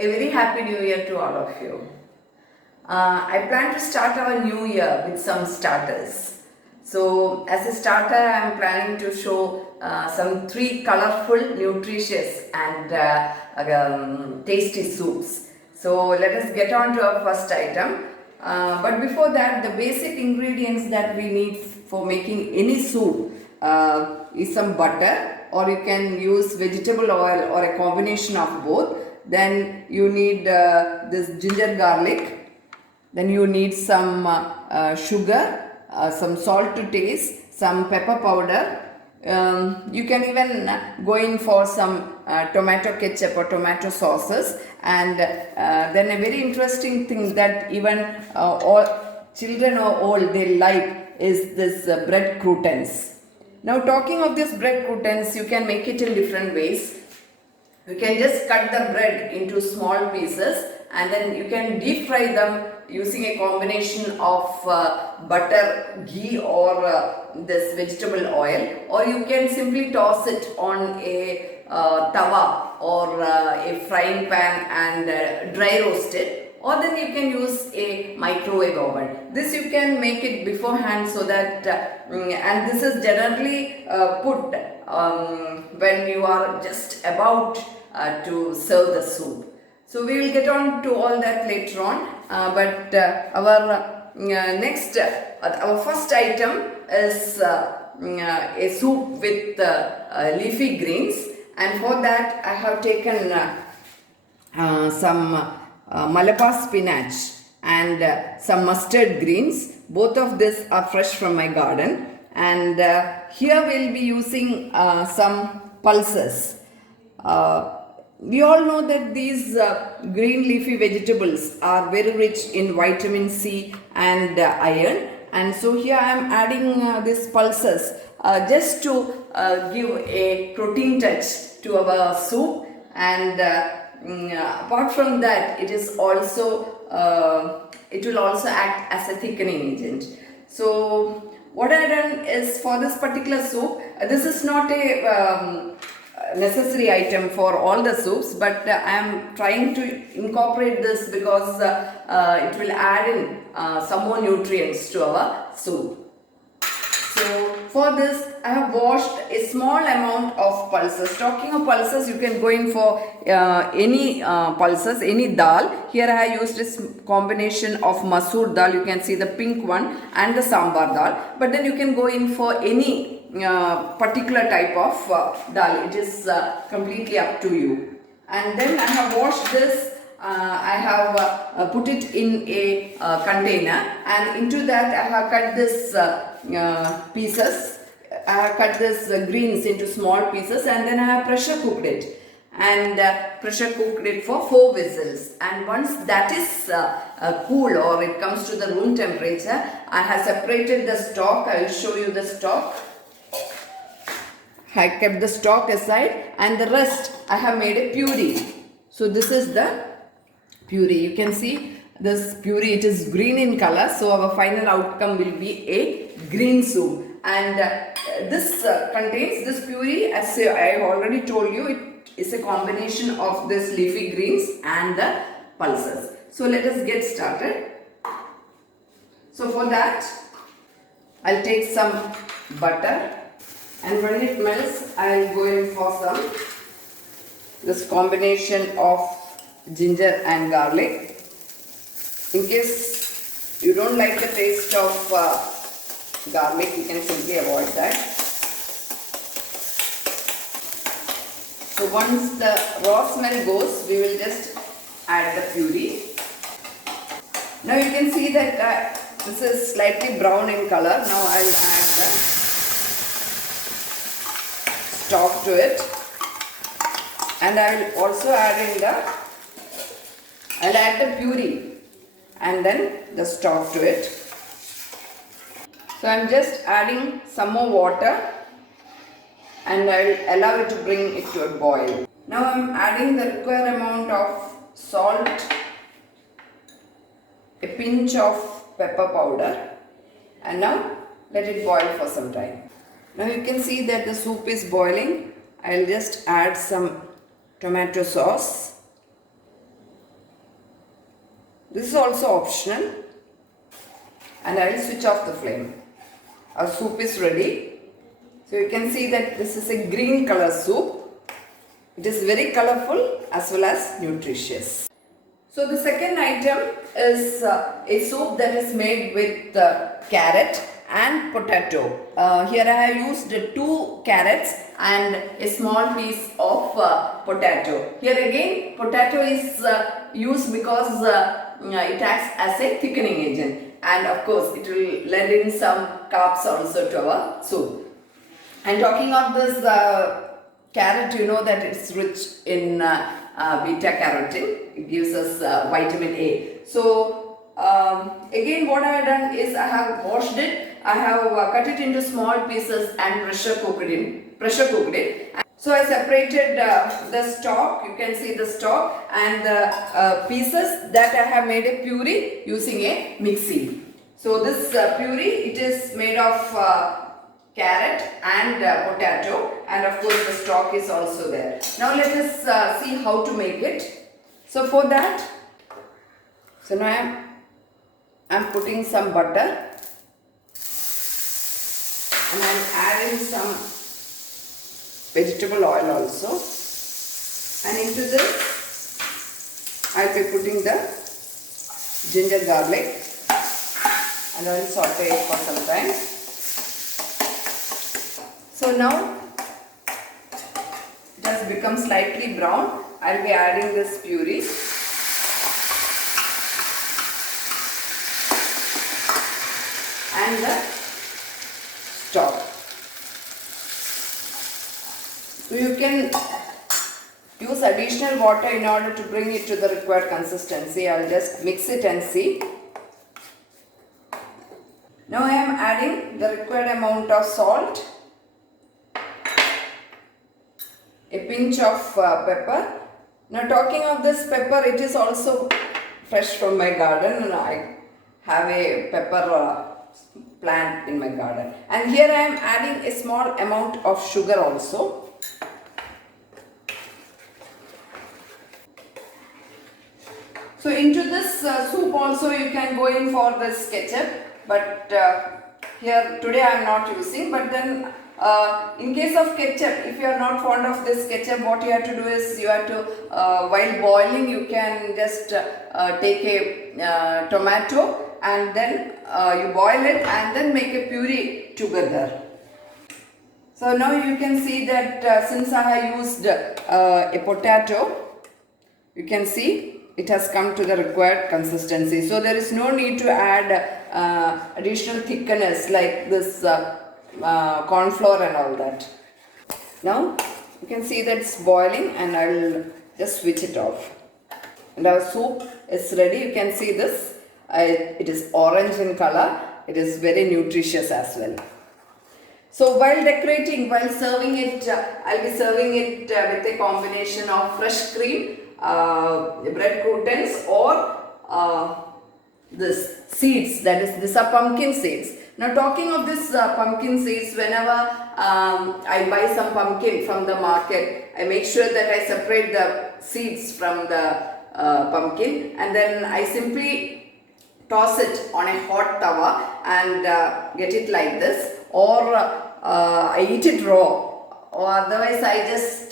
A very happy new year to all of you. I plan to start our new year with some starters. So, as a starter, I am planning to show some 3 colorful, nutritious, and tasty soups. So, let us get on to our first item. But before that, the basic ingredients that we need for making any soup is some butter, or you can use vegetable oil or a combination of both. Then you need this ginger garlic. Then you need some sugar, some salt to taste, some pepper powder. You can even go in for some tomato ketchup or tomato sauces. And then a very interesting thing that even all children or old they like is this bread croutons. Now, talking of this bread croutons, you can make it in different ways. You can just cut the bread into small pieces and then you can deep fry them using a combination of butter, ghee, or this vegetable oil, or you can simply toss it on a tawa or a frying pan and dry roast it, or then you can use a microwave oven. This you can make it beforehand so that and this is generally put when you are just about to serve the soup. So we will get on to all that later on, but our next, our first item is a soup with leafy greens, and for that I have taken some Malabar spinach and some mustard greens. Both of these are fresh from my garden, and here we will be using some pulses. We all know that these green leafy vegetables are very rich in vitamin C and iron, and so here I am adding these pulses just to give a protein touch to our soup, and apart from that it is also it will also act as a thickening agent. So what I done is, for this particular soup, this is not a necessary item for all the soups, but I am trying to incorporate this because it will add in some more nutrients to our soup. So for this I have washed a small amount of pulses. Talking of pulses, you can go in for any pulses, any dal. Here I have used a combination of masoor dal, you can see the pink one, and the sambar dal, but then you can go in for any particular type of dal. It is completely up to you. And then I have washed this. I have put it in a container, and into that I have cut this pieces. I have cut this greens into small pieces, and then I have pressure cooked it, and pressure cooked it for 4 whistles. And once that is cool, or it comes to the room temperature, I have separated the stock. I will show you the stock. I kept the stock aside, and the rest I have made a puree. So this is the puree. You can see this puree, it is green in color, so our final outcome will be a green soup. And this contains this puree, as I have already told you, it is a combination of this leafy greens and the pulses. So let us get started. So for that, I'll take some butter, and when it melts, I'll go in for some this combination of ginger and garlic. In case you don't like the taste of garlic, you can simply avoid that. So once the raw smell goes, we will just add the puree. Now you can see that this is slightly brown in color. Now I'll add the stock to it, and I will also add in I'll add the puree and then the stock to it. So I'm just adding some more water, and I will allow it to bring it to a boil. Now I'm adding the required amount of salt, a pinch of pepper powder, and now let it boil for some time. Now you can see that the soup is boiling. I'll just add some tomato sauce, This is also optional, and I will switch off the flame. Our soup is ready. So you can see that this is a green color soup. It is very colorful as well as nutritious. So the second item is a soup that is made with carrot and potato. Here I have used 2 carrots and a small piece of potato. Here again potato is used because it acts as a thickening agent, and of course it will lend in some carbs also to our soup. And talking of this carrot, you know that it's rich in beta carotene. It gives us vitamin A. So again what I have done is I have washed it. I have cut it into small pieces and pressure cooked it. So I separated the stalk. You can see the stalk and the pieces that I have made a puree using a mixie. So this puree, it is made of carrot and potato, and of course the stalk is also there. Now let us see how to make it. So for that, so now I am putting some butter, and I am adding some vegetable oil also, and into this I will be putting the ginger garlic, and I will saute it for some time. So now it has become slightly brown. I will be adding this puree. And the stock. So you can use additional water in order to bring it to the required consistency. I will just mix it and see. Now I am adding the required amount of salt, a pinch of pepper. Now talking of this pepper, it is also fresh from my garden, and I have a pepper plant in my garden. And here I am adding a small amount of sugar also. So into this soup also you can go in for this ketchup, but here today I am not using. But then in case of ketchup, if you are not fond of this ketchup, what you have to do is you have to while boiling you can just take a tomato and then you boil it and then make a puree together. So now you can see that since I have used a potato, you can see it has come to the required consistency. So there is no need to add additional thickness like this corn flour and all that. Now you can see that it's boiling, and I will just switch it off. And our soup is ready. You can see this. It is orange in color. It is very nutritious as well. So while decorating, while serving it, I'll be serving it with a combination of fresh cream, bread croutons, or this seeds, that is, these are pumpkin seeds. Now talking of this pumpkin seeds, whenever I buy some pumpkin from the market, I make sure that I separate the seeds from the pumpkin, and then I simply toss it on a hot tawa and get it like this, or I eat it raw, or otherwise I just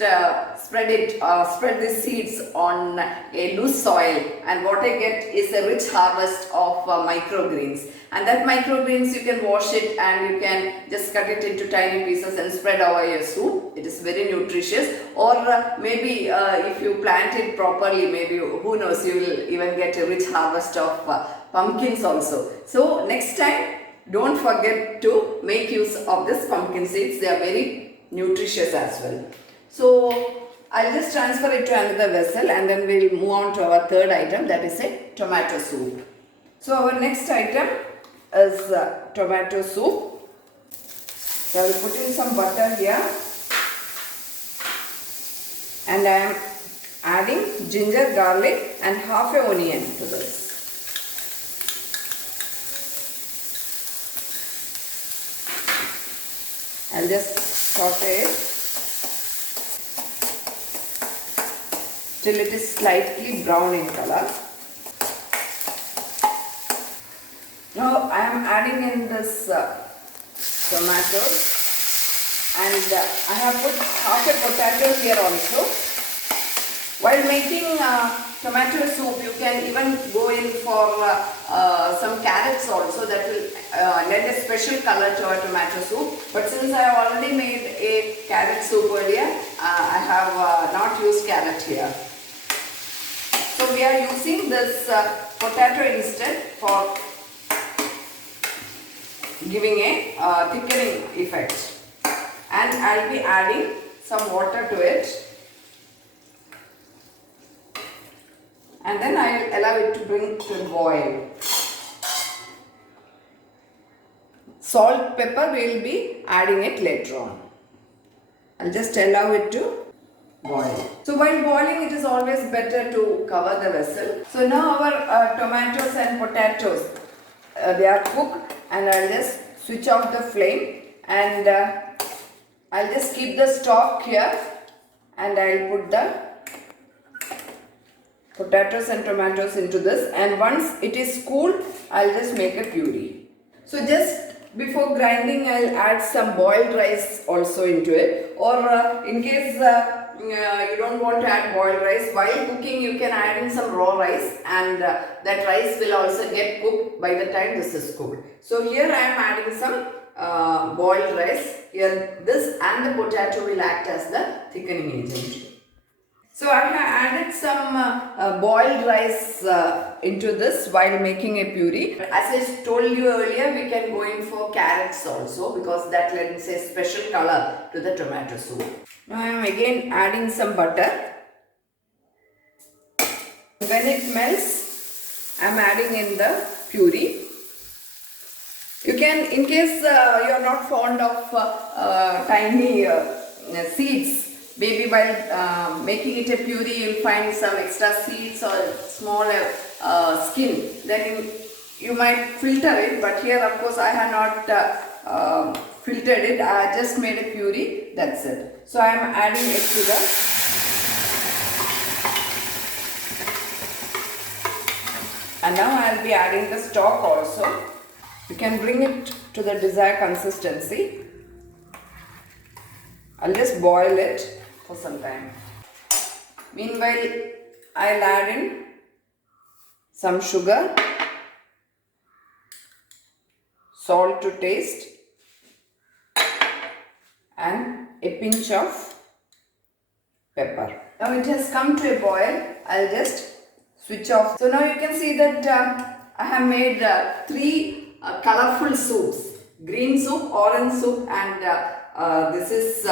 spread the seeds on a loose soil, and what I get is a rich harvest of microgreens. And that microgreens, you can wash it and you can just cut it into tiny pieces and spread over your soup. It is very nutritious. Or maybe if you plant it properly, maybe who knows, you will even get a rich harvest of pumpkins also. So next time, don't forget to make use of this pumpkin seeds. They are very nutritious as well. So I'll just transfer it to another vessel, and then we'll move on to our third item, that is a tomato soup. So our next item is tomato soup. So I will put in some butter here, and I am adding ginger, garlic and half an onion to this. I'll just saute it till it is slightly brown in color. Now I am adding in this tomatoes, and I have put half a potato here also. While making tomato soup, you can even go in for some carrots also. That will lend a special color to our tomato soup. But since I have already made a carrot soup earlier, I have not used carrot here. So we are using this potato instead for giving a thickening effect. And I'll be adding some water to it. And then I'll allow it to bring to a boil. Salt, pepper, we'll be adding it later on. I'll just allow it to boil. So while boiling, it is always better to cover the vessel. So now our tomatoes and potatoes, they are cooked, and I'll just switch off the flame, and I'll just keep the stock here, and I'll put the potatoes and tomatoes into this, and once it is cool, I'll just make a puree. So just before grinding, I'll add some boiled rice also into it, or in case you don't want to add boiled rice, while cooking you can add in some raw rice, and that rice will also get cooked by the time this is cooked. So here I am adding some boiled rice. Here this and the potato will act as the thickening agent. So I have added some boiled rice into this while making a puree. As I told you earlier, we can go in for carrots also, because that lends a special color to the tomato soup. Now I am again adding some butter. When it melts, I am adding in the puree. You can, in case you are not fond of tiny seeds, maybe while making it a puree, you will find some extra seeds or small skin. Then you might filter it, but here of course I have not filtered it. I just made a puree, that's it. So I am adding it to the and now I will be adding the stock also. You can bring it to the desired consistency. I'll just boil it for some time. Meanwhile, I'll add in some sugar, salt to taste, and a pinch of pepper. Now it has come to a boil. I'll just switch off. So now you can see that I have made 3 colorful soups: green soup, orange soup, and this is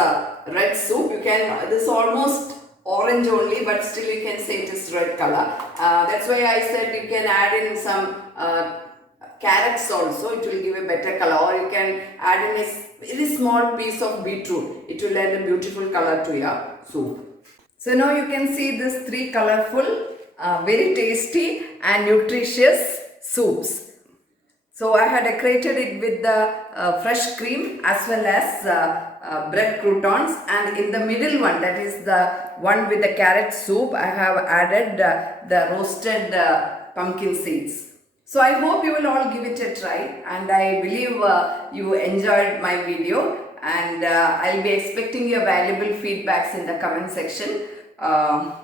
red soup. You can, this is almost orange only, but still you can say it is red color. That's why I said you can add in some carrots also, it will give a better color, or you can add in a very small piece of beetroot. It will add a beautiful color to your soup. So now you can see this 3 colorful, very tasty and nutritious soups. So I had decorated it with the fresh cream as well as bread croutons, and in the middle one, that is the one with the carrot soup, I have added the roasted pumpkin seeds. So I hope you will all give it a try, and I believe you enjoyed my video, and I'll be expecting your valuable feedbacks in the comment section.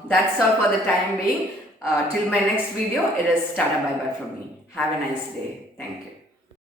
That's all for the time being. Till my next video, it is Tata bye bye from me. Have a nice day. Thank you.